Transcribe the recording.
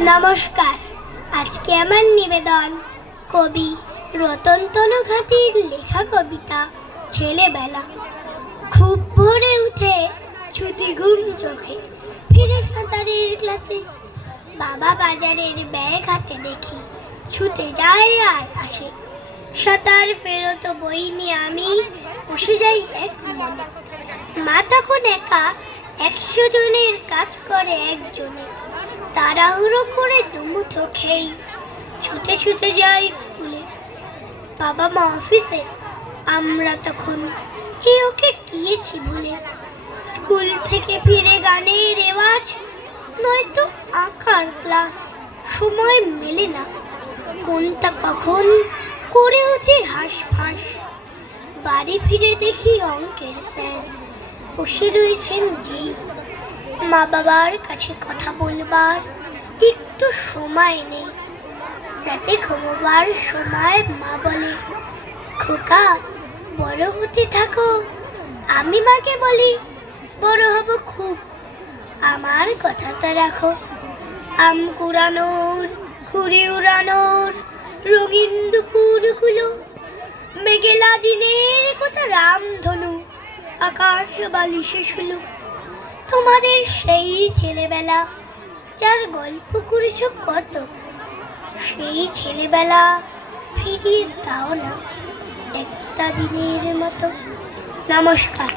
নমস্কার। আজকে আমার নিবেদন কবি রতনতনু ঘাঁটির লেখা কবিতা ছেলেবেলা। খুব ভোরে উঠে ছুটি ঘুম চোখে ফিরে সাঁতারের ক্লাসে, বাবা বাজারের ব্যাগ হাতে দেখি ছুটে যায় আর আসে। সাঁতার ফেরত বই নিয়ে আমি বসে যাই এক মনে। মা তখন একা 100 জনের কাজ করে একজনে। তাড়াহুড়ো করে দুমুঠো খেই ছুটে ছুটে যাই স্কুলে। বাবা মা অফিসে, আমরা তখন ওকে গিয়েছি ভুলে। স্কুল থেকে ফিরে গানের রেওয়াজ, নয়তো আঁকার ক্লাস, সময় মেলে না কোনটা কখন করে উঠে হাঁসফাঁস। বাড়ি ফিরে দেখি অঙ্কের স্যার বসে রয়েছেন জি। মা বাবার কাছে কথা বলবার একটু সময় নেই। রাতে ঘুমোবার সময় মা বলে, খোকা বড় হতে থাকো। আমি মাকে বলি, বড় হব খুব, আমার কথাটা রাখো। আম কুড়ানোর, ঘুড়ি উড়ানোর রঙিন দুপুরগুলো, মেঘেলা দিনের কথা রামধনু আকাশ বালিশে শুলো। তোমাদের সেই ছেলেবেলা যার গল্প করেছ কত, সেই ছেলেবেলা ফিরিয়ে দাও না একটা দিনের মতো। নমস্কার।